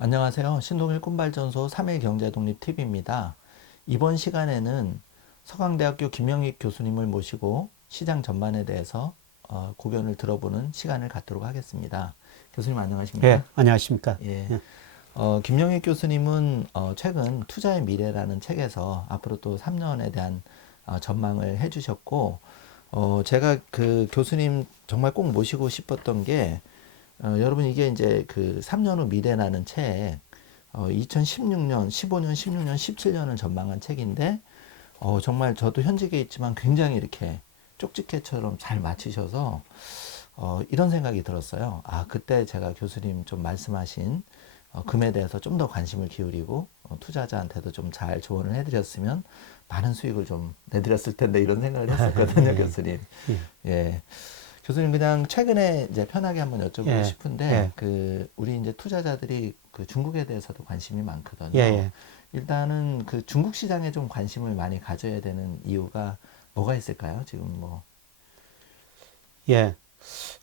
안녕하세요. 신동일 꿈발전소 3일 경제독립TV입니다. 이번 시간에는 서강대학교 김영익 교수님을 모시고 시장 전반에 대해서 고견을 들어보는 시간을 갖도록 하겠습니다. 교수님 예, 안녕하십니까? 안녕하십니까. 예. 예, 김영익 교수님은 최근 투자의 미래라는 책에서 앞으로 또 3년에 대한 전망을 해주셨고, 제가 그 교수님 정말 꼭 모시고 싶었던 게 여러분 이게 이제 그 3년 후 미래라는 책 2016년, 15년, 16년, 17년을 전망한 책인데 정말 저도 현직에 있지만 굉장히 이렇게 쪽집게처럼 잘 맞히셔서 이런 생각이 들었어요. 아, 그때 제가 교수님 좀 말씀하신 금에 대해서 좀 더 관심을 기울이고 투자자한테도 좀 잘 조언을 해드렸으면 많은 수익을 좀 내드렸을 텐데 이런 생각을 했었거든요, 예, 교수님. 예, 예. 교수님 그냥 최근에 이제 편하게 한번 여쭤보고 예, 싶은데 예, 그 우리 이제 투자자들이 그 중국에 대해서도 관심이 예, 많거든요. 예, 일단은 그 중국 시장에 좀 관심을 많이 가져야 되는 이유가 뭐가 있을까요? 지금 뭐. 예.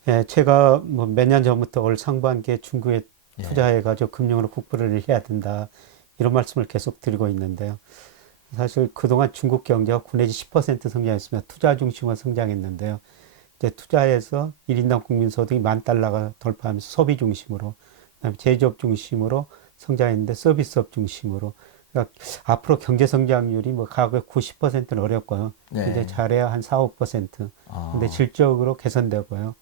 예, 제가 뭐 몇 년 전부터 올 상반기에 중국에 예. 투자해가지고 금융으로 국부를 해야 된다. 이런 말씀을 계속 드리고 있는데요. 사실 그동안 중국 경제가 9 내지 10% 성장했으며 투자 중심으로 성장했는데요. 이제 투자해서 1인당 국민소득이 10,000달러가 돌파하면서 소비 중심으로, 그다음에 제조업 중심으로 성장했는데 서비스업 중심으로. 그러니까 앞으로 경제 성장률이 뭐 가계 90%는 어렵고요. 근데 네. 잘해야 한 4, 5%. 근데 아, 질적으로 개선되고요.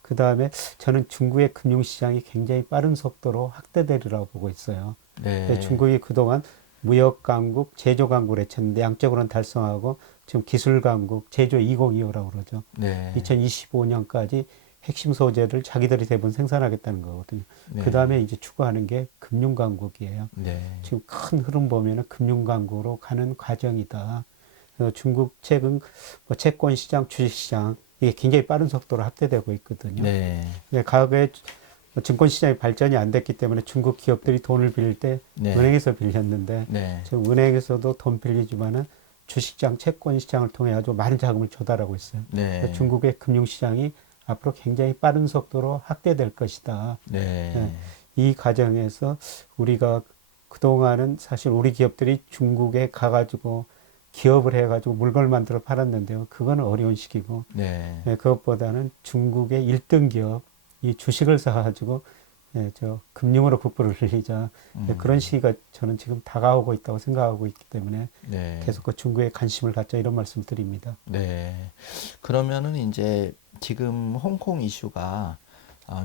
그 다음에 저는 중국의 금융시장이 굉장히 빠른 속도로 확대되리라고 보고 있어요. 네. 중국이 그동안 무역 강국, 제조 강국을 했었는데 양적으로는 달성하고 지금 기술 강국, 제조 2025라고 그러죠. 네. 2025년까지 핵심 소재를 자기들이 대부분 생산하겠다는 거거든요. 그 네. 다음에 이제 추구하는 게 금융 강국이에요. 네. 지금 큰 흐름 보면은 금융 강국으로 가는 과정이다. 중국 최근 뭐 채권 시장, 주식 시장 이게 굉장히 빠른 속도로 확대되고 있거든요. 네. 과거에 증권 시장이 발전이 안 됐기 때문에 중국 기업들이 돈을 빌릴 때 네. 은행에서 빌렸는데 네. 지금 은행에서도 돈 빌리지만은 주식시장, 채권 시장을 통해 아주 많은 자금을 조달하고 있어요. 그래서 네. 중국의 금융 시장이 앞으로 굉장히 빠른 속도로 확대될 것이다. 예, 네. 이 과정에서 우리가 그동안은 사실 우리 기업들이 중국에 가가지고 기업을 해가지고 물건을 만들어 팔았는데요. 그거는 어려운 시기고, 네. 그것보다는 중국의 1등 기업, 이 주식을 사가지고, 금융으로 국부를 늘리자. 그런 시기가 저는 지금 다가오고 있다고 생각하고 있기 때문에 네. 계속 그 중국에 관심을 갖자 이런 말씀 드립니다. 네. 그러면은 이제 지금 홍콩 이슈가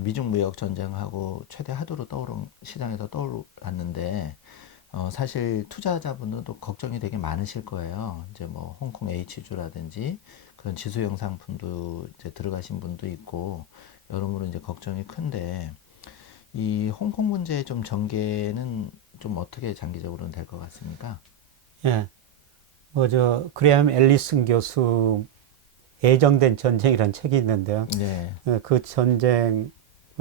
미중 무역 전쟁하고 최대 하두로 떠오른 시장에서 떠올랐는데 사실 투자자분들도 걱정이 되게 많으실 거예요. 이제 뭐 홍콩 H주라든지 그런 지수형 상품도 이제 들어가신 분도 있고 여러모로 이제 걱정이 큰데 이 홍콩 문제의 좀 전개는 좀 어떻게 장기적으로는 될 것 같습니까? 예. 그레함 앨리슨 교수 예정된 전쟁이라는 책이 있는데요. 네. 그 전쟁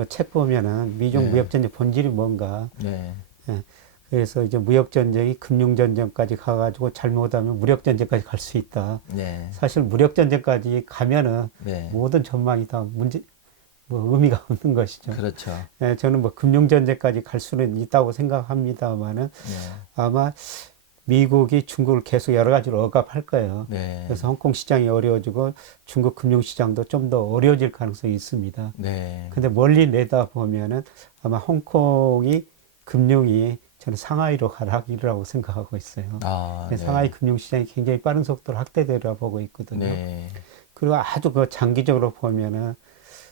책 보면은 미중 네. 무역 전쟁 본질이 뭔가. 네. 예. 그래서 이제 무역 전쟁이 금융 전쟁까지 가가지고 잘못하면 무력 전쟁까지 갈 수 있다. 네. 사실 무력 전쟁까지 가면은 네. 모든 전망이 다 의미가 없는 것이죠. 그렇죠. 저는 뭐 금융 전쟁까지 갈 수는 있다고 생각합니다만은 네. 아마 미국이 중국을 계속 여러 가지로 억압할 거예요. 네. 그래서 홍콩 시장이 어려워지고 중국 금융 시장도 좀 더 어려워질 가능성이 있습니다. 네. 근데 멀리 내다 보면은 아마 홍콩이 금융이 저는 상하이로 가락이라고 생각하고 있어요. 아, 상하이 네. 금융시장이 굉장히 빠른 속도로 확대되리라 보고 있거든요. 네. 그리고 아주 그 장기적으로 보면은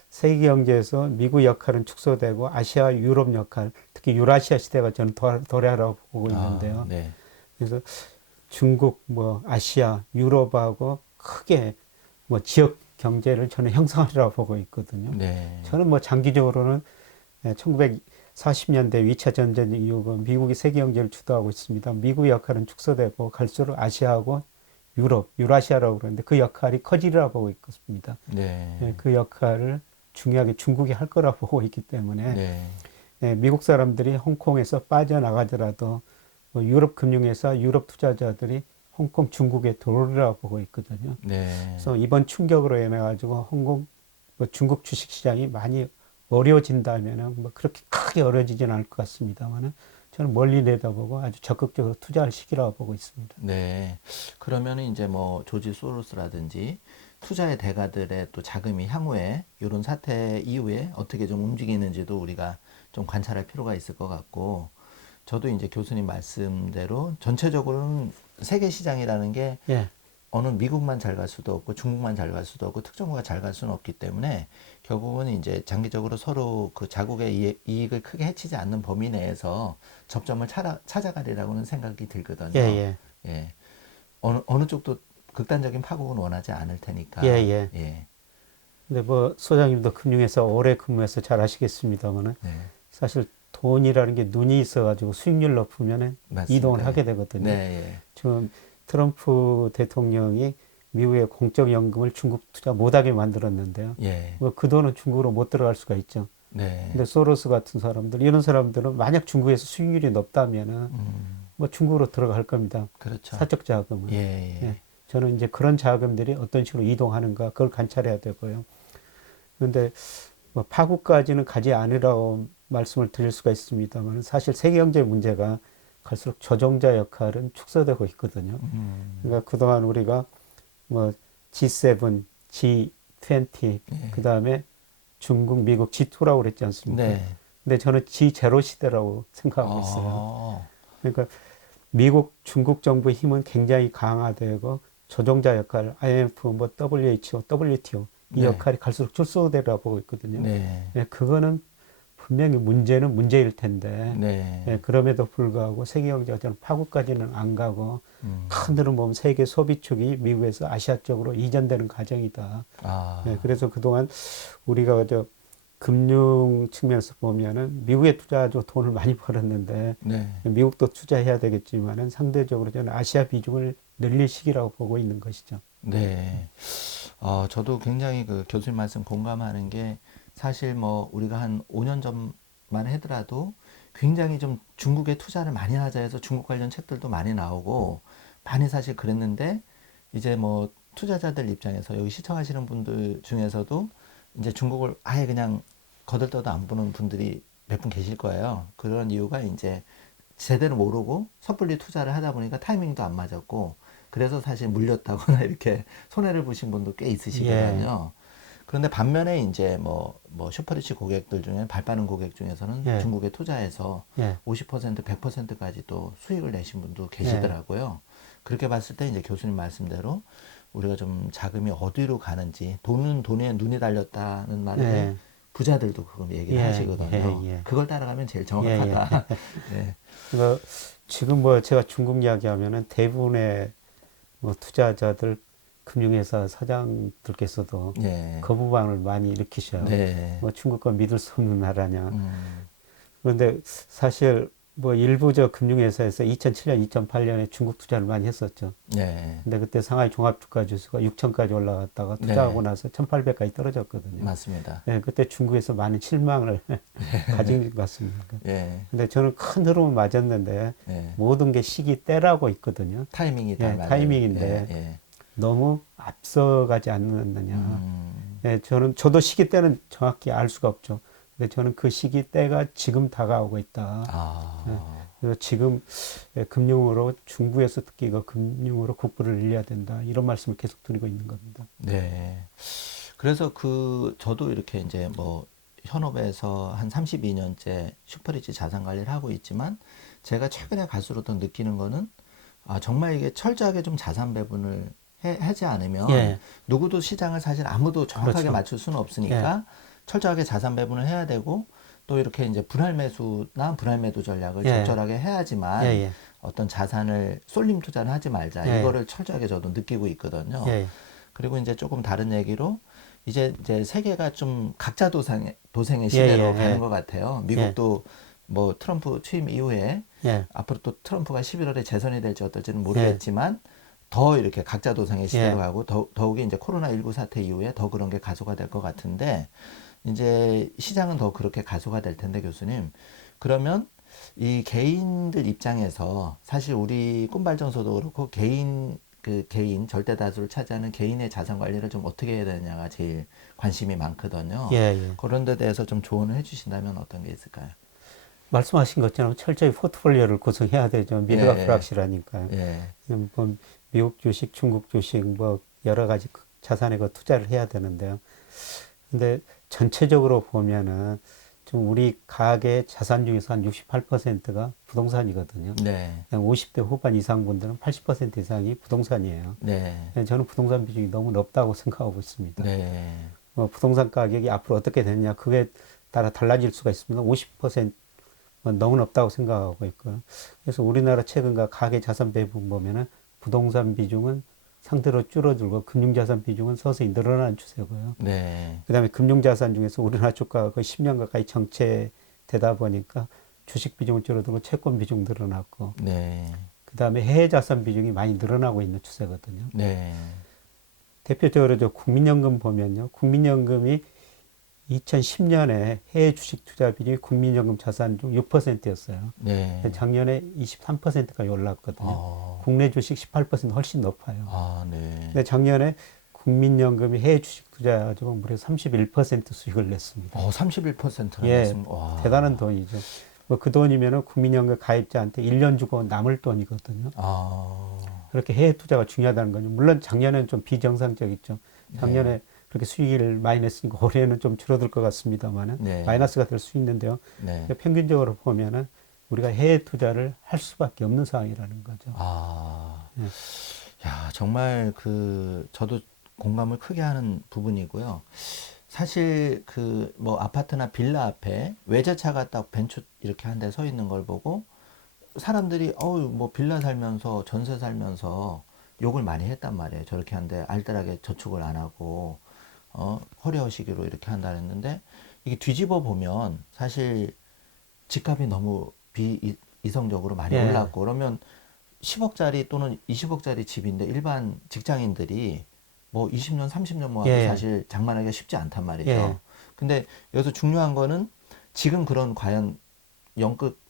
세계 경제에서 미국 역할은 축소되고 아시아, 유럽 역할, 특히 유라시아 시대가 저는 도래하라고 보고 아, 있는데요. 네. 그래서 중국, 아시아, 유럽하고 크게 지역 경제를 저는 형성하리라고 보고 있거든요. 네. 저는 장기적으로는 1940년대 2차 전쟁 이후고 미국이 세계 경제를 주도하고 있습니다. 미국의 역할은 축소되고 갈수록 아시아하고 유럽, 유라시아라고 그러는데 그 역할이 커지리라고 보고 있습니다. 네. 그 역할을 중요하게 중국이 할 거라고 보고 있기 때문에 네. 미국 사람들이 홍콩에서 빠져나가더라도 유럽 금융회사, 유럽 투자자들이 홍콩, 중국에 들어오리라고 보고 있거든요. 네. 그래서 이번 충격으로 인해 가지고 홍콩, 중국 주식시장이 많이 어려워진다면은 뭐 그렇게 크게 어려워지지는 않을 것 같습니다만은 저는 멀리 내다보고 아주 적극적으로 투자할 시기라고 보고 있습니다. 네. 그러면은 이제 뭐 조지 소로스라든지 투자의 대가들의 또 자금이 향후에 이런 사태 이후에 어떻게 좀 움직이는지도 우리가 좀 관찰할 필요가 있을 것 같고, 저도 이제 교수님 말씀대로 전체적으로는 세계 시장이라는 게 예, 어느 미국만 잘 갈 수도 없고 중국만 잘 갈 수도 없고 특정부가 잘 갈 수는 없기 때문에 결국은 이제 장기적으로 서로 그 자국의 이익을 크게 해치지 않는 범위 내에서 접점을 찾아가리라고는 생각이 예, 들거든요. 예, 예. 어느 쪽도 극단적인 파국은 원하지 않을 예, 테니까. 예. 예. 근데 뭐 소장님도 금융회사 오래 근무해서 잘 아시겠습니다만은 네. 사실 돈이라는 게 눈이 있어가지고 수익률 높으면은 이동을 맞습니다. 하게 예. 되거든요. 네. 지금 트럼프 대통령이 미국의 공적연금을 중국 투자 못하게 만들었는데요. 예. 예. 뭐 그 돈은 중국으로 못 들어갈 수가 있죠. 네. 근데 소로스 같은 사람들, 이런 사람들은 만약 중국에서 수익률이 높다면은 뭐 중국으로 들어갈 겁니다. 그렇죠. 사적 자금은. 예. 예. 예. 저는 이제 그런 자금들이 어떤 식으로 이동하는가 그걸 관찰해야 되고요. 그런데 뭐 파국까지는 가지 않으라고 말씀을 드릴 수가 있습니다만 사실 세계 경제 문제가 갈수록 조종자 역할은 축소되고 있거든요. 그러니까 그동안 우리가 뭐 G7, G20, 그 다음에 중국, 미국 G2라고 그랬지 않습니까? 네. 근데 저는 G0 시대라고 생각하고 있어요. 어. 그러니까 미국, 중국 정부의 힘은 굉장히 강화되고 조종자 역할, IMF, 뭐 WHO, WTO 이 네. 역할이 갈수록 축소되라고 보고 있거든요. 네. 예, 그거는 분명히 문제는 문제일 텐데 예, 네. 그럼에도 불구하고 세계 경제가 저는 파국까지는 안 가고 큰 틀은 보면 세계 소비 축이 미국에서 아시아 쪽으로 이전되는 과정이다. 예, 아. 그래서 그동안 우리가 저 금융 측면에서 보면은 미국에 투자하고 돈을 많이 벌었는데 네. 미국도 투자해야 되겠지만은 상대적으로 저는 아시아 비중을 늘릴 시기라고 보고 있는 것이죠. 네. 저도 굉장히 그 교수님 말씀 공감하는 게 사실 뭐 우리가 한 5년 전만 하더라도 굉장히 좀 중국에 투자를 많이 하자 해서 중국 관련 책들도 많이 나오고 많이 사실 그랬는데 이제 뭐 투자자들 입장에서 여기 시청하시는 분들 중에서도 이제 중국을 아예 그냥 거들떠도 안 보는 분들이 몇 분 계실 거예요. 그런 이유가 이제 제대로 모르고 섣불리 투자를 하다 보니까 타이밍도 안 맞았고 그래서 사실 물렸다거나 이렇게 손해를 보신 분도 꽤 예, 있으시거든요. 그런데 반면에 이제 뭐 슈퍼리치 고객들 중에 발 빠른 고객 중에서는 예, 중국에 투자해서 예, 50%, 100%까지 또 수익을 내신 분도 예, 계시더라고요. 그렇게 봤을 때 이제 교수님 말씀대로 우리가 좀 자금이 어디로 가는지 돈은 돈에 눈이 달렸다는 말을 예, 부자들도 그걸 얘기를 예, 하시거든요. 예, 그걸 따라가면 제일 예, 예. 정확하다. 네. 그러니까 지금 뭐 제가 중국 이야기하면은 대부분의 뭐 투자자들 금융회사 사장들께서도 네. 거부감을 많이 일으키셔요. 네. 뭐 중국과 믿을 수 없는 나라냐. 음, 그런데 사실 뭐 일부 저 금융회사에서 2007년, 2008년에 중국 투자를 많이 했었죠. 네. 근데 그때 상하이 종합주가 지수가 6천까지 올라갔다가 투자하고 네. 나서 1800까지 떨어졌거든요. 맞습니다. 예, 그때 중국에서 많은 실망을 가진 것 같습니다. 예. 근데 저는 큰 흐름은 맞았는데 예. 모든 게 시기 때라고 있거든요. 타이밍이 다 예, 맞아요. 타이밍인데 예. 예. 너무 앞서가지 않느냐. 음, 예, 저도 시기 때는 정확히 알 수가 없죠. 근데 저는 그 시기 때가 지금 다가오고 있다. 예, 아, 그래서 지금 예, 금융으로 중부에서 특히 이거 금융으로 국부를 늘려야 된다. 이런 말씀을 계속 드리고 있는 겁니다. 네. 그래서 저도 이렇게 이제 뭐 현업에서 한 32년째 슈퍼리치 자산 관리를 하고 있지만 제가 최근에 갈수록 더 느끼는 거는 정말 이게 철저하게 좀 자산 배분을 하지 않으면 예, 누구도 시장을 사실 아무도 정확하게 그렇죠. 맞출 수는 예, 없으니까 철저하게 자산 배분을 해야 되고 또 이렇게 이제 분할 매수나 분할 매도 전략을 예, 적절하게 예, 해야지만 예, 어떤 자산을 쏠림 투자를 하지 말자 예, 이거를 철저하게 저도 느끼고 있거든요. 예, 그리고 이제 조금 다른 얘기로 이제 세계가 좀 각자 도생의 예, 시대로 가는 예, 것 같아요. 예, 미국도 뭐 트럼프 취임 이후에 예, 앞으로 또 트럼프가 11월에 재선이 될지 어떨지는 예, 모르겠지만 더 이렇게 각자 도생의 시대로 예, 가고 더욱이 이제 코로나19 사태 이후에 더 그런 게 가소가 될 것 같은데 이제 시장은 더 그렇게 가소가 될 텐데 교수님 그러면 이 개인들 입장에서 사실 우리 꿈발전소도 그렇고 개인 그 개인 절대 다수를 차지하는 개인의 자산 관리를 좀 어떻게 해야 되냐가 제일 관심이 많거든요. 예, 예. 그런 데 대해서 좀 조언을 해주신다면 어떤 게 있을까요? 말씀하신 것처럼 철저히 포트폴리오를 구성해야 되죠. 미래가 예, 불확실하니까요. 예, 뭐 미국 주식, 중국 주식, 뭐 여러 가지 자산에 그 투자를 해야 되는데요. 근데 전체적으로 보면은 좀 우리 가계 자산 중에서 한 68%가 부동산이거든요. 네, 50대 후반 이상 분들은 80% 이상이 부동산이에요. 네, 저는 부동산 비중이 너무 높다고 생각하고 있습니다. 네, 뭐 부동산 가격이 앞으로 어떻게 되느냐 그게 따라 달라질 수가 있습니다. 50% 너무 높다고 생각하고 있고요. 그래서 우리나라 최근과 가계 자산 배분 보면은 부동산 비중은 상대로 줄어들고 금융자산 비중은 서서히 늘어나는 추세고요. 네, 그다음에 금융자산 중에서 우리나라 주가가 거의 10년 가까이 정체되다 보니까 주식 비중은 줄어들고 채권 비중 늘어났고 네, 그다음에 해외 자산 비중이 많이 늘어나고 있는 추세거든요. 네, 대표적으로 저 국민연금 보면요. 국민연금이 2010년에 해외 주식 투자 비중이 국민연금 자산 중 6%였어요. 네. 작년에 23%까지 올랐거든요. 국내 주식 18% 훨씬 높아요. 아, 네. 근데 작년에 국민연금이 해외 주식 투자 가지고 무려 31% 수익을 냈습니다. 31%나 예, 냈습니다. 와. 대단한 돈이죠. 뭐 그 돈이면은 국민연금 가입자한테 1년 주고 남을 돈이거든요. 아, 그렇게 해외 투자가 중요하다는 거죠. 물론 작년에는 좀 비정상적이죠. 작년에 네. 그렇게 수익을 많이 냈으니까 올해는 좀 줄어들 것 같습니다만은 네. 마이너스가 될 수 있는데요. 네. 평균적으로 보면은 우리가 해외 투자를 할 수밖에 없는 상황이라는 거죠. 아, 예. 야, 정말 저도 공감을 크게 하는 부분이고요. 사실 뭐 아파트나 빌라 앞에 외제차가 딱 벤츠 이렇게 한 대 서 있는 걸 보고 사람들이 뭐 빌라 살면서 전세 살면서 욕을 많이 했단 말이에요. 저렇게 한데 알뜰하게 저축을 안 하고 허리허식으로 이렇게 한다 했는데 이게 뒤집어 보면 사실 집값이 너무 비이성적으로 많이 예. 올랐고 그러면 10억짜리 또는 20억짜리 집인데 일반 직장인들이 뭐 20년, 30년 모아도 예. 사실 장만하기가 쉽지 않단 말이죠. 예. 근데 여기서 중요한 거는 지금 그런 과연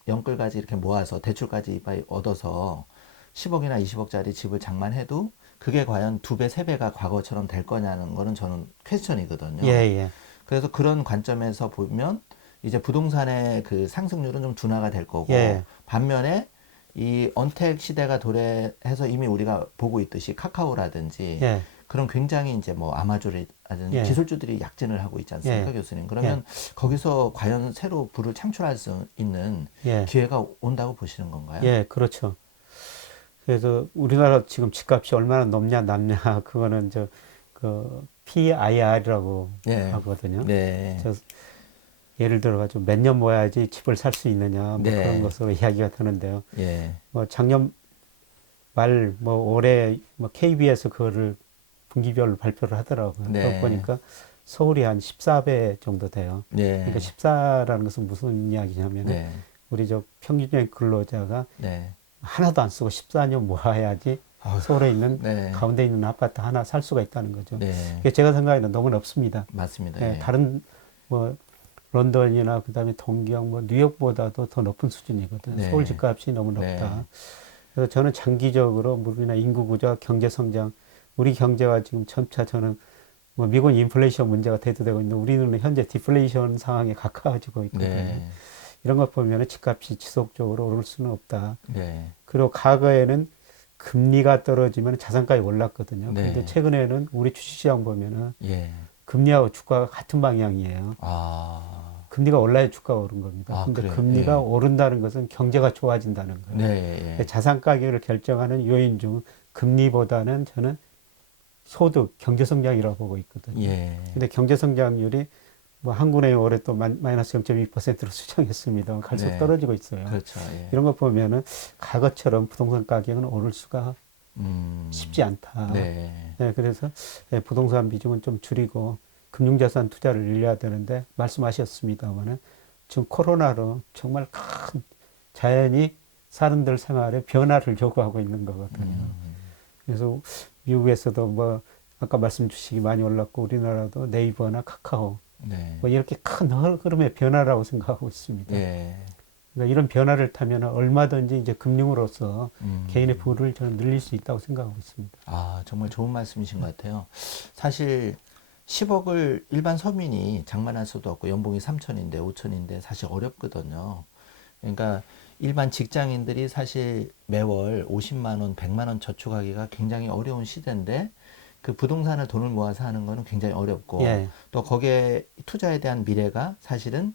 연끌까지 이렇게 모아서 대출까지 얻어서 10억이나 20억짜리 집을 장만해도 그게 과연 두 배, 세 배가 과거처럼 될 거냐는 거는 저는 퀘스천이거든요. 예. 예. 그래서 그런 관점에서 보면 이제 부동산의 그 상승률은 좀 둔화가 될 거고 예. 반면에 이 언택 시대가 도래해서 이미 우리가 보고 있듯이 카카오라든지 예. 그런 굉장히 이제 뭐 아마존이라든지 예. 기술주들이 약진을 하고 있지 않습니까, 예. 교수님? 그러면 거기서 과연 새로 부를 창출할 수 있는 예. 기회가 온다고 보시는 건가요? 예. 그렇죠. 그래서 우리나라 지금 집값이 얼마나 높냐 낮냐 그거는 그 PIR이라고 네. 하거든요. 네. 저 예를 들어 가지고 몇 년 모아야지 집을 살 수 있느냐 뭐 네. 그런 것으로 이야기가 되는데요. 예. 뭐 작년 말 뭐 올해 뭐 KB에서 그거를 분기별로 발표를 하더라고요. 네. 그거 보니까 서울이 한 14배 정도 돼요. 네. 그러니까 14라는 것은 무슨 이야기냐면은 네. 우리 저 평균적인 근로자가 네. 하나도 안 쓰고 14년 모아야지 아유, 서울에 있는 네. 가운데 있는 아파트 하나 살 수가 있다는 거죠. 네. 그게 제가 생각에는 너무 높습니다. 맞습니다. 예, 예. 다른 뭐 런던이나 그다음에 동경, 뭐 뉴욕보다도 더 높은 수준이거든요. 네. 서울 집값이 너무 높다. 네. 그래서 저는 장기적으로 우리나라 인구 구조와 경제 성장, 우리 경제가 지금 점차 저는 뭐 미국 인플레이션 문제가 대두되고 있는데 우리는 현재 디플레이션 상황에 가까워지고 있거든요. 네. 이런 것 보면 집값이 지속적으로 오를 수는 없다. 네. 그리고 과거에는 금리가 떨어지면 자산가격이 올랐거든요. 네. 그런데 최근에는 우리 주식시장 보면은 예. 금리하고 주가가 같은 방향이에요. 아. 금리가 올라야 주가가 오른 겁니다. 아, 근데 그래요? 금리가 예. 오른다는 것은 경제가 좋아진다는 거예요. 네. 예. 자산 가격을 결정하는 요인 중 금리보다는 저는 소득, 경제 성장이라고 보고 있거든요. 예. 근데 경제 성장률이 뭐 한국은행이 올해 또 마이너스 0.2%로 수정했습니다. 갈수록 네. 떨어지고 있어요. 그렇죠. 예. 이런 거 보면은 과거처럼 부동산 가격은 오를 수가 쉽지 않다. 네. 네, 그래서 부동산 비중은 좀 줄이고 금융자산 투자를 늘려야 되는데 말씀하셨습니다만은 지금 코로나로 정말 큰 자연이 사람들 생활에 변화를 요구하고 있는 거거든요. 그래서 미국에서도 뭐 아까 말씀 주식이 많이 올랐고 우리나라도 네이버나 카카오 네. 뭐 이렇게 큰 흐름의 변화라고 생각하고 있습니다. 예. 그러니까 이런 변화를 타면 얼마든지 이제 금융으로서 음. 개인의 부를 저는 늘릴 수 있다고 생각하고 있습니다. 아, 정말 좋은 말씀이신 것 같아요. 사실 10억을 일반 서민이 장만할 수도 없고 연봉이 3천인데 5천인데 사실 어렵거든요. 그러니까 일반 직장인들이 사실 매월 50만 원, 100만 원 저축하기가 굉장히 어려운 시대인데 그 부동산을 돈을 모아서 하는 거는 굉장히 어렵고 예, 또 거기에 투자에 대한 미래가 사실은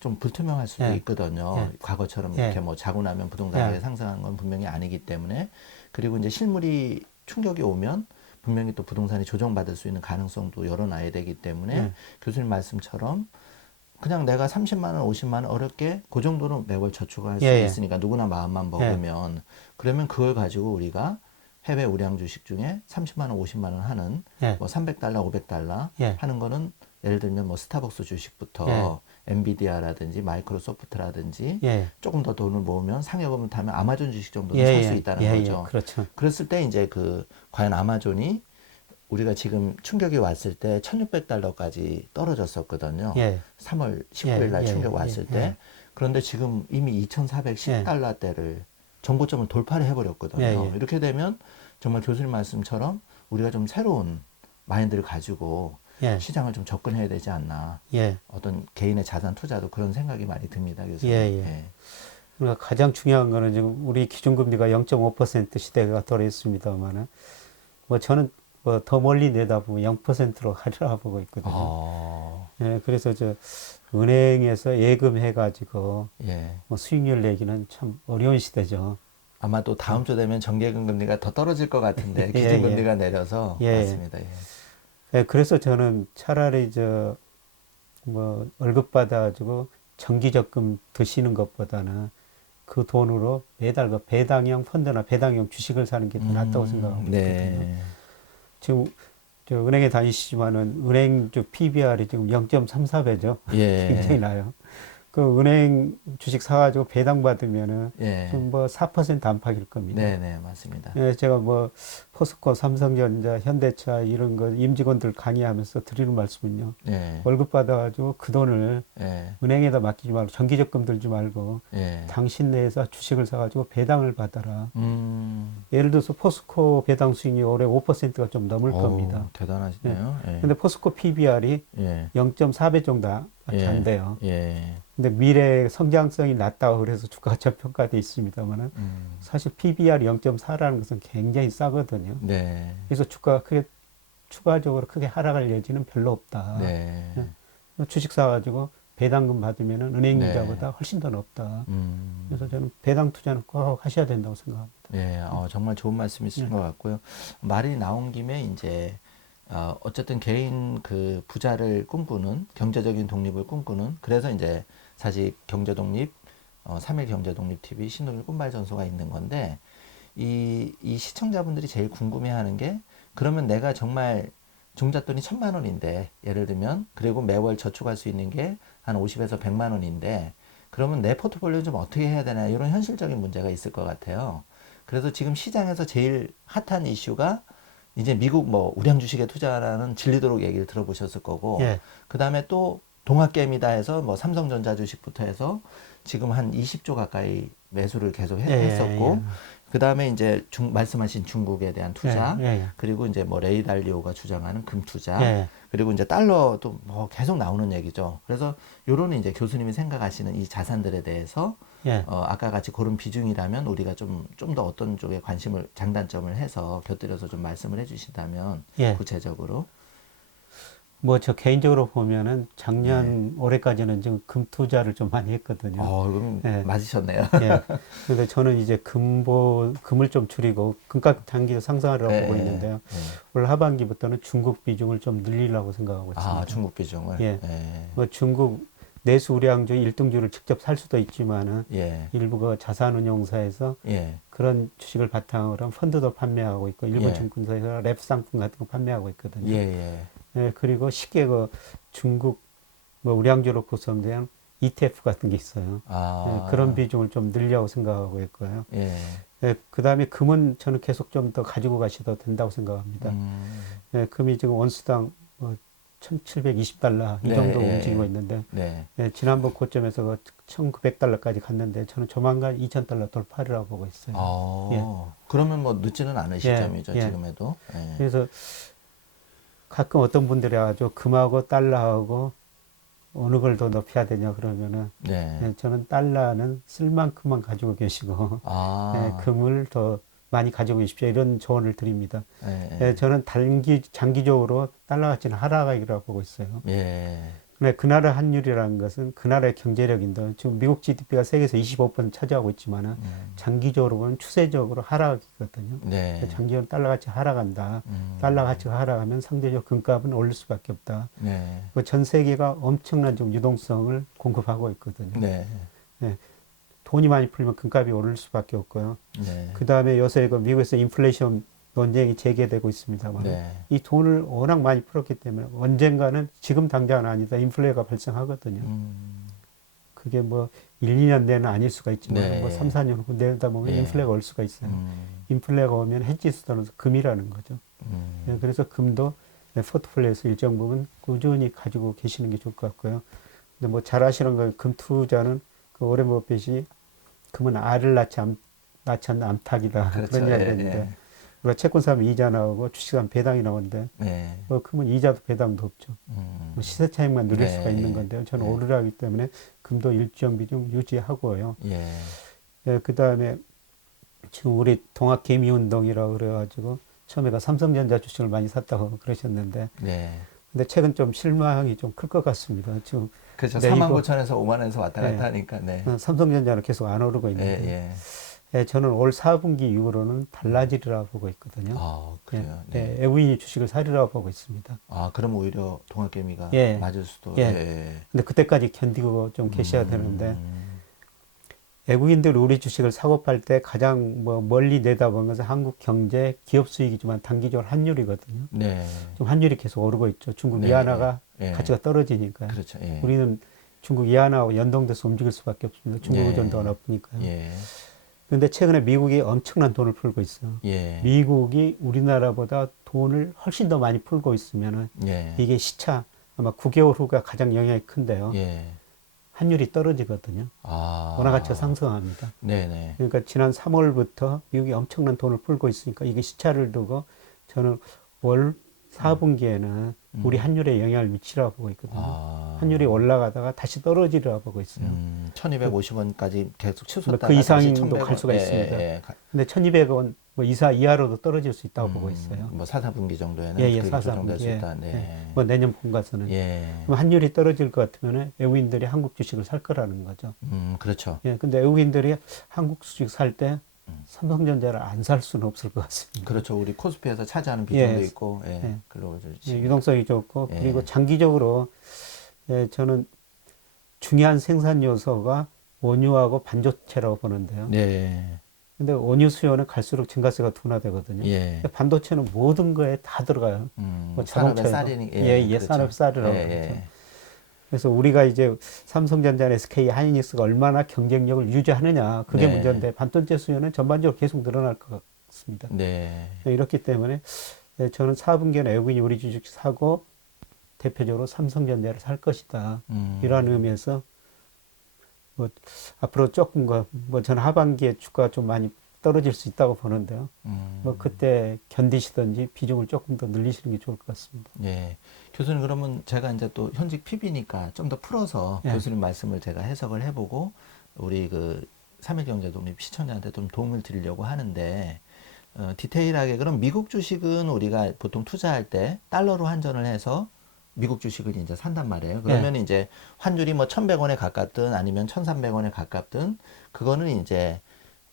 좀 불투명할 수도 예, 있거든요. 예, 과거처럼 이렇게 예, 뭐 자고 나면 부동산 가격이 예, 상승한 건 분명히 아니기 때문에 그리고 이제 실물이 충격이 오면 분명히 또 부동산이 조정받을 수 있는 가능성도 열어놔야 되기 때문에 예, 교수님 말씀처럼 그냥 내가 30만 원, 50만 원 어렵게 그 정도는 매월 저축을 할 예, 수 예, 있으니까 누구나 마음만 예, 먹으면 그러면 그걸 가지고 우리가 해외 우량 주식 중에 30만 원, 50만 원 하는 예, 뭐 300달러, 500달러 예, 하는 거는 예를 들면 뭐 스타벅스 예, 주식부터 엔비디아라든지 마이크로소프트라든지 예, 조금 더 돈을 모으면 상여금을 타면 아마존 주식 예, 정도는 살 수 예, 있다는 예, 예, 거죠. 그렇죠. 그랬을 때 이제 그 과연 아마존이 우리가 지금 충격이 왔을 때 1600달러까지 떨어졌었거든요. 예, 3월 예, 19일 날 예, 충격 예, 왔을 예, 때. 그런데 지금 이미 예, 2410달러대를 정고점을 돌파를 예, 해버렸거든요. 예, 이렇게 되면 정말 교수님 말씀처럼 우리가 좀 새로운 마인드를 가지고 예, 시장을 좀 접근해야 되지 않나. 예, 어떤 개인의 자산 투자도 그런 생각이 많이 듭니다, 예, 교수님. 예. 예. 그러니까 가장 중요한 거는 지금 우리 기준금리가 0.5% 시대가 돌아있습니다만은 뭐 저는 뭐 더 멀리 내다보면 0%로 가리라 보고 있거든요. 어, 예, 그래서 저 은행에서 예금해가지고 예. 뭐 수익률 내기는 참 어려운 시대죠. 아마 또 다음 주 되면 정기예금 금리가 더 떨어질 것 같은데 예, 예, 기준금리가 내려서 예. 맞습니다. 예. 예, 그래서 저는 차라리 저 뭐 월급 받아가지고 정기적금 드시는 것보다는 그 돈으로 매달 그 배당형 펀드나 배당형 주식을 사는 게 더 낫다고 생각하고 있거든요. 네. 지금 저 은행에 다니시지만은 은행주 PBR이 지금 0.34배죠. 굉장히 예. 나요. 그 은행 주식 사가지고 배당 받으면은 예. 지금 뭐 4% 안팎일 겁니다. 네, 네, 맞습니다. 예, 제가 뭐 포스코, 삼성전자, 현대차 이런 거 임직원들 강의하면서 드리는 말씀은요. 예. 월급 받아가지고 그 돈을 예. 은행에다 맡기지 말고 정기적금 들지 말고 예. 당신 내에서 주식을 사가지고 배당을 받아라. 음. 예를 들어서 포스코 배당 수익이 올해 5%가 좀 넘을 겁니다. 어우, 예. 대단하시네요. 예. 근데 포스코 PBR이 예. 0.4배 정도밖에 안 예. 돼요. 예. 근데 미래 성장성이 낮다고 그래서 주가가 저평가돼 있습니다만은 사실 PBR 0.4라는 것은 굉장히 싸거든요. 네. 그래서 주가가 크게 추가적으로 크게 하락할 여지는 별로 없다. 네. 예. 주식 사가지고 배당금 받으면은 은행 네. 이자보다 훨씬 더 높다. 음. 그래서 저는 배당 투자는 꼭 하셔야 된다고 생각합니다. 네, 정말 좋은 말씀이신 것 같고요. 말이 나온 김에 이제 어쨌든 개인 그 부자를 꿈꾸는 경제적인 독립을 꿈꾸는 그래서 이제 사실 경제 독립 3일 경제 독립 TV 신동일 꿈발전소가 있는 건데 이 시청자분들이 제일 궁금해하는 게 그러면 내가 정말 종잣돈이 1,000만 원인데 예를 들면 그리고 매월 저축할 수 있는 게 한 50에서 100만 원인데 그러면 내 포트폴리오 좀 어떻게 해야 되나 이런 현실적인 문제가 있을 것 같아요. 그래서 지금 시장에서 제일 핫한 이슈가 이제 미국 뭐 우량 주식에 투자라는 질리도록 얘기를 들어보셨을 거고 예, 그 다음에 또 동학개미다 해서 뭐 삼성전자 주식부터 해서 지금 한 20조 가까이 매수를 계속 예, 했었고 예, 그 다음에 이제 말씀하신 중국에 대한 투자 예, 예, 그리고 이제 뭐 레이 달리오가 주장하는 금 투자 예, 그리고 이제 달러도 뭐 계속 나오는 얘기죠. 그래서 요런 이제 교수님이 생각하시는 이 자산들에 대해서 예. 아까 같이 고른 비중이라면 우리가 좀 더 어떤 쪽에 관심을 장단점을 해서 곁들여서 좀 말씀을 해주신다면 예. 구체적으로 뭐 저 개인적으로 보면은 네. 작년 올해까지는 지금 금 투자를 좀 많이 했거든요. 그럼 예, 맞으셨네요. 예. 그래서 저는 이제 금을 좀 줄이고 금값 단기로 상승하려고 예, 보고 예, 있는데요. 예. 올 하반기부터는 중국 비중을 좀 늘리려고 생각하고 있습니다. 중국 비중을. 예. 예. 뭐 중국 내수 우량주 1등주를 직접 살 수도 있지만은 예. 일부 그 자산운용사에서 예. 그런 주식을 바탕으로 한 펀드도 판매하고 있고 일부 예. 증권사에서 랩 상품 같은 거 판매하고 있거든요. 예. 예. 예, 그리고 쉽게 그 중국 뭐 우량주로 구성된 ETF 같은 게 있어요. 예, 그런 비중을 좀 늘려고 생각하고 있고요. 예. 예, 그 다음에 금은 저는 계속 좀 더 가지고 가셔도 된다고 생각합니다. 예, 금이 지금 온수당 $1,720 이 네, 정도 예, 움직이고 예. 있는데 네. 예, 지난번 고점에서 $1,900까지 갔는데 저는 조만간 $2,000 돌파리라고 보고 있어요. 예, 그러면 뭐 늦지는 않은 예, 시점이죠, 예. 지금에도. 예. 그래서 가끔 어떤 분들이 아주 금하고 달러하고 어느 걸 더 높여야 되냐 그러면은 네. 예, 저는 달러는 쓸 만큼만 가지고 계시고 예, 아, 금을 더 많이 가지고 계십시오. 이런 조언을 드립니다. 예, 예, 저는 장기적으로 달러 가치는 하락이라고 보고 있어요. 예. 예. 근데 그 나라 환율이라는 것은 그 나라의 경제력인데 지금 미국 GDP가 세계에서 25% 차지하고 있지만은 장기적으로 보면 추세적으로 하락이거든요. 네. 장기적으로 달러 가치 하락한다. 음, 달러 가치가 하락하면 상대적 금값은 오를 수밖에 없다. 네. 전 세계가 엄청난 좀 유동성을 공급하고 있거든요. 네. 예, 돈이 많이 풀리면 금값이 오를 수밖에 없고요. 네. 그 다음에 요새 그 미국에서 인플레이션 논쟁이 재개되고 있습니다만 네. 이 돈을 워낙 많이 풀었기 때문에 언젠가는 지금 당장은 아니다 인플레가 발생하거든요. 그게 뭐 1, 2년 내는 아닐 수가 있지만 네. 뭐 3, 4년 후 내다 보면 예. 인플레가 올 수가 있어요. 음, 인플레가 오면 헤지 수단으로 금이라는 거죠. 예, 그래서 금도 포트폴리오에서 일정 부분 꾸준히 가지고 계시는 게 좋을 것 같고요. 근데 뭐 잘 아시는 건 금 투자는 그 오렌 버핏이 금은 알을 낳지 않는 암탉이다. 그렇죠. 그런 이야기를 예, 했는데 예. 우리가 채권 사면 이자 나오고 주식 사면 배당이 나오는데 네. 금은 이자도 배당도 없죠. 뭐 시세 차익만 누릴 네. 수가 있는 건데요. 저는 네. 오르락이기 때문에 금도 일정 비중 유지하고요. 예. 예, 그 다음에 지금 우리 동학개미운동이라고 그래가지고 처음에가 삼성전자 주식을 많이 샀다고 그러셨는데 네. 근데 최근 좀 실망이 좀 클 것 같습니다. 지금 그렇죠. 네이버 49,000에서 5만원에서 왔다 갔다 예. 하니까, 네. 삼성전자는 계속 안 오르고 예, 있는데 예. 예, 저는 올 4분기 이후로는 달라지리라 보고 있거든요. 아, 그래요. 예, 네. 예, 외국인이 주식을 사리라고 보고 있습니다. 아, 그럼 오히려 동학개미가 예. 맞을 수도. 예. 예. 근데 그때까지 견디고 좀 계셔야 되는데 음, 외국인들이 우리 주식을 사고 팔 때 가장 뭐 멀리 내다보는 것은 한국 경제 기업 수익이지만 단기적으로 환율이거든요. 네. 좀 환율이 계속 오르고 있죠. 중국 네, 위안화가 예. 가치가 떨어지니까요. 그렇죠. 예. 우리는 중국 위안화하고 연동돼서 움직일 수밖에 없습니다. 중국 예. 의존도가 높으니까요. 예. 그런데 최근에 미국이 엄청난 돈을 풀고 있어요. 예. 미국이 우리나라보다 돈을 훨씬 더 많이 풀고 있으면은 예. 이게 시차 아마 9개월 후가 가장 영향이 큰데요. 예. 환율이 떨어지거든요. 아. 원화 가치가 상승합니다. 네네. 그러니까 지난 3월부터 미국이 엄청난 돈을 풀고 있으니까 이게 시차를 두고 저는 올 4분기에는 우리 환율에 영향을 미치라고 보고 있거든요. 아. 환율이 올라가다가 다시 떨어지리라고 보고 있어요. 1250원까지 계속 치솟다가 그 이상도 다시 1100원. 갈 수가 예, 있습니다. 예, 예. 근데 1200원 뭐 이하로도 떨어질 수 있다고 보고 있어요. 뭐 4, 4분기 정도에는 예, 예, 그게 4, 조정될 4분기. 수 있다. 네. 예. 뭐 내년 봄 가서는. 예. 그럼 환율이 떨어질 것 같으면 외국인들이 한국 주식을 살 거라는 거죠. 그렇죠. 예, 근데 외국인들이 한국 주식 살 때 삼성전자를 안 살 수는 없을 것 같습니다. 그렇죠. 우리 코스피에서 차지하는 비중도 예. 있고, 예. 예. 글로벌 예, 유동성이 좋고 예. 그리고 장기적으로 예, 저는 중요한 생산 요소가 원유하고 반도체라고 보는데요. 네. 근데 원유 수요는 갈수록 증가세가 둔화되거든요. 예. 근데 반도체는 모든 거에 다 들어가요. 뭐 산업의 자동차에도. 쌀이니, 예, 그렇죠. 산업 쌀이라고 예, 그러죠. 예. 그래서 우리가 이제 삼성전자, SK, 하이닉스가 얼마나 경쟁력을 유지하느냐 그게 네. 문제인데 반도체 수요는 전반적으로 계속 늘어날 것 같습니다. 네. 이렇기 때문에 예, 저는 4분기에는 외국인이 우리 주식 사고 대표적으로 삼성전자를 살 것이다. 이러한 의미에서 뭐 앞으로 조금 뭐 저는 하반기에 주가가 좀 많이 떨어질 수 있다고 보는데요. 뭐 그때 견디시든지 비중을 조금 더 늘리시는 게 좋을 것 같습니다. 예. 교수님, 그러면 제가 이제 또 현직 PB니까 좀 더 풀어서 예. 교수님 말씀을 제가 해석을 해보고 우리 그 삼일경제독립 시청자한테 좀 도움을 드리려고 하는데, 디테일하게 그럼 미국 주식은 우리가 보통 투자할 때 달러로 환전을 해서 미국 주식을 이제 산단 말이에요. 그러면 이제 환율이 뭐 1,100원에 가깝든 아니면 1,300원에 가깝든 그거는 이제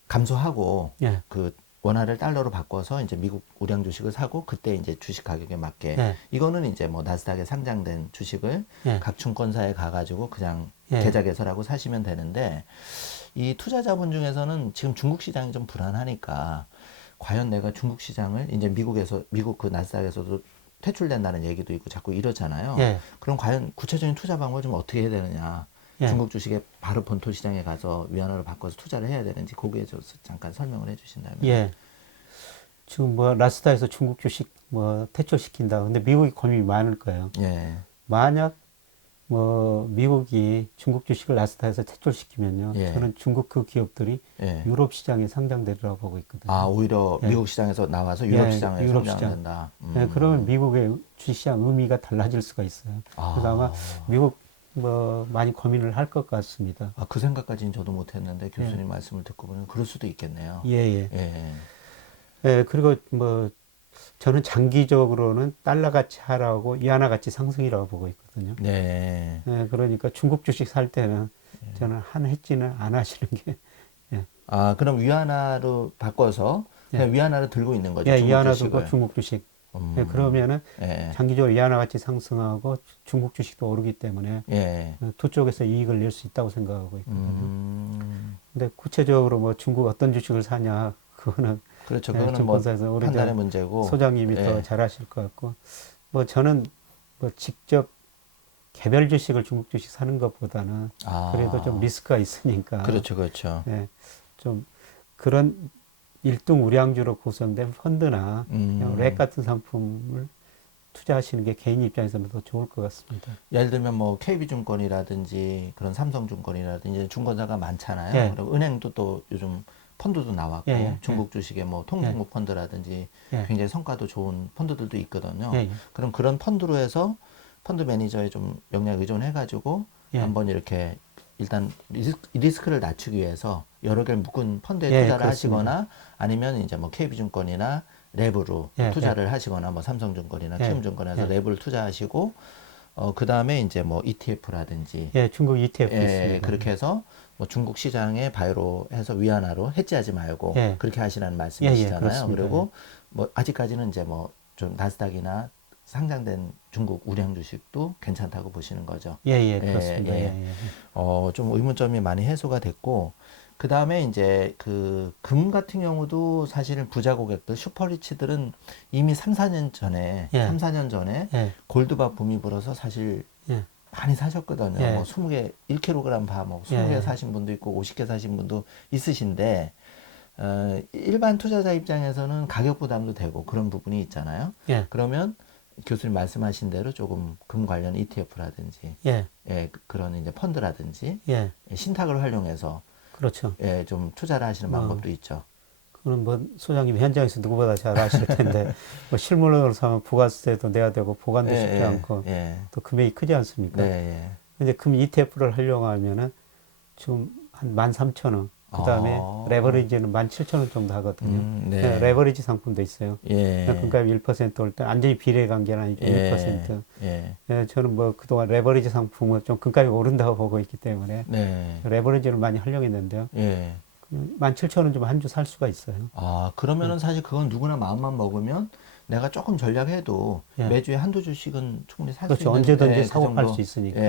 감소하고 예. 그 원화를 달러로 바꿔서 이제 미국 우량 주식을 사고 그때 이제 주식 가격에 맞게 예. 이거는 이제 뭐 나스닥에 상장된 주식을 예. 각 증권사에 가가지고 그냥 예. 계좌 개설하고 사시면 되는데, 이 투자자분 중에서는 지금 중국 시장이 좀 불안하니까 과연 내가 중국 시장을 이제 미국 그 나스닥에서도 퇴출된다는 얘기도 있고 자꾸 이러잖아요. 예. 그럼 과연 구체적인 투자 방법을 좀 어떻게 해야 되느냐? 예. 중국 주식에 바로 본토 시장에 가서 위안화로 바꿔서 투자를 해야 되는지 거기에 대해서 잠깐 설명을 해주신다면. 예. 지금 뭐 라스다에서 중국 주식 뭐 퇴출시킨다. 근데 미국이 고민이 많을 거예요. 예. 만약 뭐 미국이 중국 주식을 라스다에서 퇴출시키면요. 예. 저는 중국 그 기업들이 예. 유럽 시장에 상장되리라고 보고 있거든요. 아, 오히려 예. 미국 시장에서 나와서 유럽 예, 시장에 유럽 성장된다. 예, 그러면 미국의 주시장 의미가 달라질 수가 있어요. 그래서 아마 미국 뭐 많이 고민을 할 것 같습니다. 아, 그 생각까지는 저도 못했는데 교수님 예. 말씀을 듣고 보면 그럴 수도 있겠네요. 예, 예. 예. 예, 그리고 뭐 저는 장기적으로는 달러 가치 하락하고 위안화 가치 상승이라고 보고 있거든요. 네. 예, 그러니까 중국 주식 살 때는 저는 한 해지는 안 하시는 게 예, 아, 그럼 위안화로 바꿔서 그냥 위안화를 들고 있는 거죠. 예, 중국 위안화 주식을. 두고 중국 주식. 예, 그러면은 예. 장기적으로 위안화 가치 상승하고 중국 주식도 오르기 때문에 예. 두 쪽에서 이익을 낼 수 있다고 생각하고 있거든요. 음. 근데 구체적으로 뭐 중국 어떤 주식을 사냐 그거는 그렇죠. 예, 그거는 뭐 증권사에서 우리 판단의 저 문제고. 소장님이 예. 더 잘하실 것 같고 뭐 저는 뭐 직접 개별 주식을 중국 주식 사는 것보다는 아. 그래도 좀 리스크가 있으니까 그렇죠. 그렇죠. 예, 좀 그런 일등 우량주로 구성된 펀드나 그냥 렉 같은 상품을 투자하시는 게 개인 입장에서는 더 좋을 것 같습니다. 예를 들면 뭐 KB증권이라든지 그런 삼성증권이라든지 증권사가 많잖아요. 예. 그리고 은행도 또 요즘 펀드도 나왔고 예, 예, 중국 주식의 뭐 통중국 펀드라든지 예. 굉장히 성과도 좋은 펀드들도 있거든요. 예, 예. 그럼 그런 펀드로 해서 펀드 매니저에 좀 역량 의존해가지고 예. 한번 이렇게 일단 리스크를 낮추기 위해서 여러 개를 묶은 펀드에 예, 투자를 그렇습니다. 하시거나 아니면 이제 뭐 KB증권이나 랩으로 예, 투자를 하시거나 뭐 삼성증권이나 예, 키움증권에서 예. 랩을 투자하시고 그 다음에 이제 뭐 ETF라든지 예, 중국 ETF 예, 있습니다. 그렇게 해서 뭐 중국 시장에 바이로 해서 위안화로 해지하지 말고 예. 그렇게 하시라는 예, 예, 말씀이시잖아요. 그렇습니다. 그리고 뭐 아직까지는 이제 뭐 좀 나스닥이나 상장된 중국 우량 주식도 괜찮다고 보시는 거죠. 예, 예, 예, 그렇습니다. 예. 예, 예. 좀 의문점이 많이 해소가 됐고, 그 다음에 이제 그 금 같은 경우도 사실은 부자 고객들, 슈퍼리치들은 이미 3, 4년 전에, 예. 3, 4년 전에 예, 골드바 붐이 불어서 사실 예. 많이 사셨거든요. 예. 뭐 20개, 1kg 바 뭐 20개 예. 사신 분도 있고 50개 사신 분도 있으신데, 일반 투자자 입장에서는 가격 부담도 되고 그런 부분이 있잖아요. 예. 그러면 교수님 말씀하신 대로 조금 금 관련 ETF라든지, 예. 그런 이제 펀드라든지, 예. 신탁을 활용해서 그렇죠. 좀 투자를 하시는 방법도 있죠. 그건 뭐 소장님 현장에서 누구보다 잘 아실 텐데 뭐 실물로 사면 부가세도 내야 되고 보관도 쉽지 않고 또 금액이 크지 않습니까? 네. 근데 금 ETF를 하려면은 지금 한 13,000원. 그다음에 레버리지는 17,000원 정도 하거든요. 네. 레버리지 상품도 있어요. 예. 금값 1%올 때 완전히 비례 관계는 아니죠. 1%. 예. 예, 저는 뭐 그동안 레버리지 상품은 좀 금값이 오른다고 보고 있기 때문에 네. 레버리지를 많이 활용했는데요. 예. 17,000원 좀 한 주 살 수가 있어요. 아, 그러면은 사실 그건 누구나 마음만 먹으면 내가 조금 전략해도 예. 매주에 한두 주씩은 충분히 살 수 그렇죠. 있는 언제든지 그 사고 팔 정도. 수 있으니까.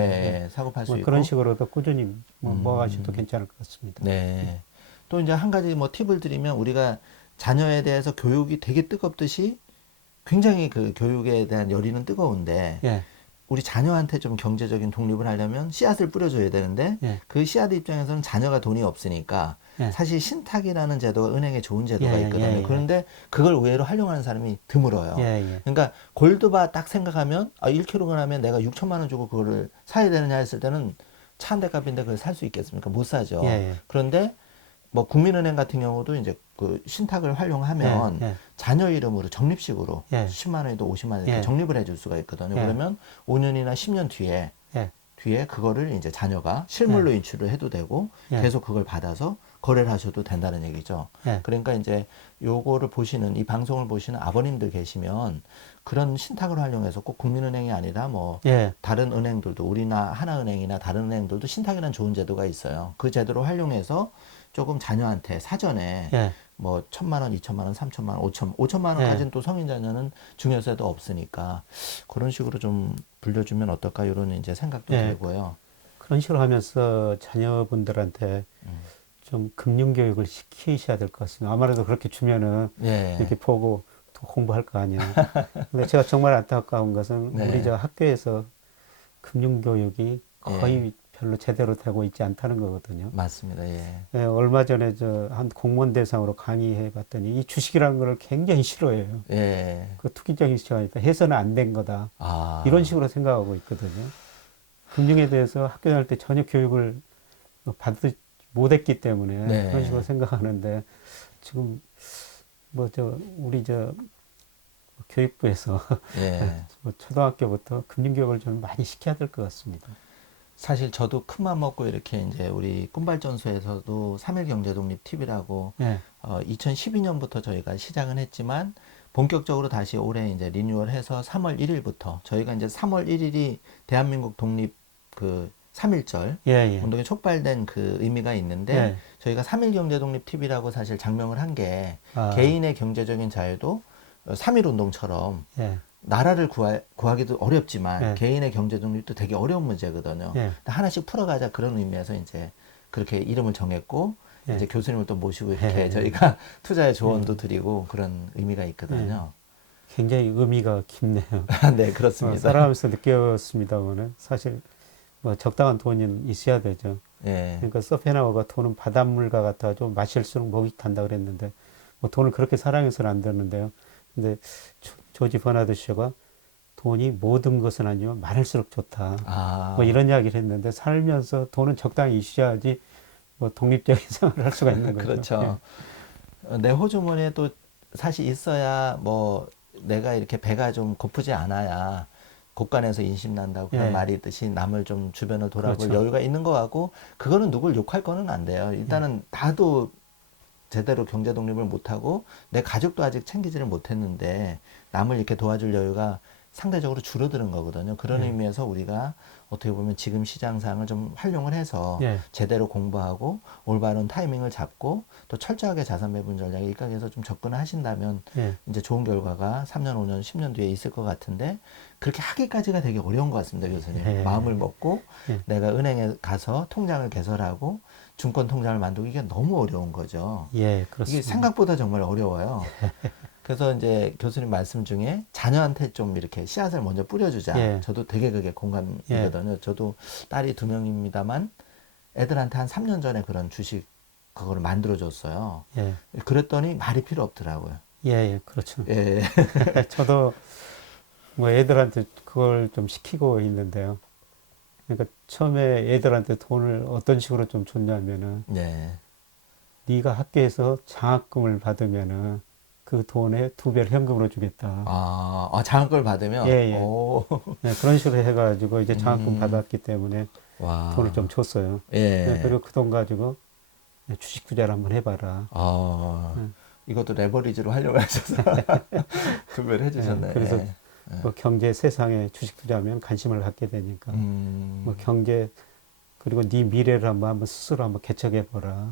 사고 팔 수 뭐 있고. 그런 식으로도 꾸준히 뭐 모아가셔도 괜찮을 것 같습니다. 네. 또 이제 한 가지 뭐 팁을 드리면 우리가 자녀에 대해서 교육이 되게 뜨겁듯이 굉장히 그 교육에 대한 열의는 뜨거운데 예. 우리 자녀한테 좀 경제적인 독립을 하려면 씨앗을 뿌려줘야 되는데 예. 그 씨앗 입장에서는 자녀가 돈이 없으니까 예. 사실 신탁이라는 제도가 은행에 좋은 제도가 예, 있거든요. 예, 예. 그런데 그걸 의외로 활용하는 사람이 드물어요. 예, 예. 그러니까 골드바 딱 생각하면 1kg에 내가 6천만 원 주고 그거를 사야 되느냐 했을 때는 차 한 대 값인데 그걸 살 수 있겠습니까? 못 사죠. 예, 예. 그런데 뭐 국민은행 같은 경우도 이제 그 신탁을 활용하면 예, 예. 자녀 이름으로 적립식으로 예. 10만 원이도 50만 원 이렇게 예. 적립을 해줄 수가 있거든요. 예. 그러면 5년이나 10년 뒤에 그거를 이제 자녀가 실물로 인출을 해도 되고 예. 계속 그걸 받아서 거래를 하셔도 된다는 얘기죠. 예. 그러니까 이제 요거를 보시는 이 방송을 보시는 아버님들 계시면 그런 신탁을 활용해서 꼭 국민은행이 아니라 뭐 예. 다른 은행들도 우리나 하나은행이나 다른 은행들도 신탁이라는 좋은 제도가 있어요. 그 제도를 활용해서 조금 자녀한테 사전에 예. 뭐 1,000만 원, 2,000만 원, 3,000만 원, 5천만 원까지는 또 성인 자녀는 증여세도 없으니까 그런 식으로 좀 불려주면 어떨까 이런 이제 생각도 예. 들고요. 그런 식으로 하면서 자녀분들한테 좀 금융교육을 시키셔야 될 것 같습니다. 아무래도 그렇게 주면은 예. 이렇게 보고 또 공부할 거 아니에요. 근데 제가 정말 안타까운 것은 네. 우리 저 학교에서 금융교육이 거의 별로 제대로 되고 있지 않다는 거거든요. 맞습니다. 예. 예, 얼마 전에 저 한 공무원 대상으로 강의해 봤더니 이 주식이라는 걸 굉장히 싫어해요. 예. 그 투기적인 시장이다. 해서는 안 된 거다. 아. 이런 식으로 생각하고 있거든요. 금융에 대해서 학교 다닐 때 전혀 교육을 받지 못했기 때문에 네. 그런 식으로 생각하는데 지금 뭐 저 우리 저 교육부에서 예. 뭐 초등학교부터 금융교육을 좀 많이 시켜야 될 것 같습니다. 사실 저도 큰맘 먹고 이렇게 이제 우리 꿈발전소에서도 3일 경제독립 TV라고 예, 2012년부터 저희가 시작은 했지만 본격적으로 다시 올해 이제 리뉴얼해서 3월 1일부터 저희가 이제 3월 1일이 대한민국 독립 그 3.1절 예, 예. 운동에 촉발된 그 의미가 있는데 예. 저희가 3일 경제독립 TV라고 사실 장명을 한 게 아. 개인의 경제적인 자유도 3.1 운동처럼 예, 나라를 구하기도 어렵지만 네. 개인의 경제 독립도 되게 어려운 문제거든요. 네. 근데 하나씩 풀어가자 그런 의미에서 이제 그렇게 이름을 정했고 네. 이제 교수님을 또 모시고 이렇게 네. 저희가 투자의 조언도 드리고 그런 의미가 있거든요. 굉장히 의미가 깊네요. 네, 그렇습니다. 살아가면서 느꼈습니다만은 사실 뭐 적당한 돈이 있어야 되죠. 예, 그러니까 서펜하우가 돈은 바닷물과 같아 좀 마실수록 목이 탄다 그랬는데 뭐 돈을 그렇게 사랑해서는 안 되는데요. 근데 조지 버나드 셔가 돈이 모든 것은 아니면 많을수록 좋다. 아, 뭐 이런 이야기를 했는데 살면서 돈은 적당히 있어야지 뭐 독립적인 생활을 할 수가 있는 거죠. 그렇죠. 내 호주머니에 또 사실 있어야 뭐 내가 이렇게 배가 좀 고프지 않아야 곳간에서 인심 난다고 그런 예. 말이 있듯이 남을 좀 주변을 돌아볼 그렇죠. 여유가 있는 것 같고 그거는 누굴 욕할 거는 안 돼요. 일단은 나도 제대로 경제 독립을 못하고 내 가족도 아직 챙기지를 못했는데 남을 이렇게 도와줄 여유가 상대적으로 줄어드는 거거든요. 그런 예. 의미에서 우리가 어떻게 보면 지금 시장상을 좀 활용을 해서 예. 제대로 공부하고 올바른 타이밍을 잡고 또 철저하게 자산 배분 전략에 입각해서 좀 접근을 하신다면 예. 이제 좋은 결과가 3년, 5년, 10년 뒤에 있을 것 같은데 그렇게 하기까지가 되게 어려운 것 같습니다, 교수님. 예. 마음을 먹고 예. 내가 은행에 가서 통장을 개설하고 증권 통장을 만들기가 너무 어려운 거죠. 예, 이게 그렇습니다. 생각보다 정말 어려워요. 그래서 이제 교수님 말씀 중에 자녀한테 좀 이렇게 씨앗을 먼저 뿌려주자. 예. 저도 되게 그게 공감이거든요. 저도 딸이 2명입니다만 애들한테 한 3년 전에 그런 주식 그거를 만들어줬어요. 예. 그랬더니 말이 필요 없더라고요. 예, 예, 그렇죠. 예. 저도 뭐 애들한테 그걸 좀 시키고 있는데요. 그러니까 처음에 애들한테 돈을 어떤 식으로 좀 줬냐면은 네. 네가 학교에서 장학금을 받으면은 그 돈의 2배를 현금으로 주겠다. 장학금을 받으면? 예, 예. 오. 네, 그런 식으로 해가지고 이제 장학금 음. 받았기 때문에 와. 돈을 좀 줬어요. 예. 네, 그리고 그 돈 가지고 주식 투자를 한번 해봐라. 이것도 레버리지로 하려고 하셔서 구매를 해주셨네. 네, 그래서 예. 뭐 경제 세상에 주식 투자하면 관심을 갖게 되니까 뭐 경제 그리고 네 미래를 한번 스스로 한번 개척해 보라.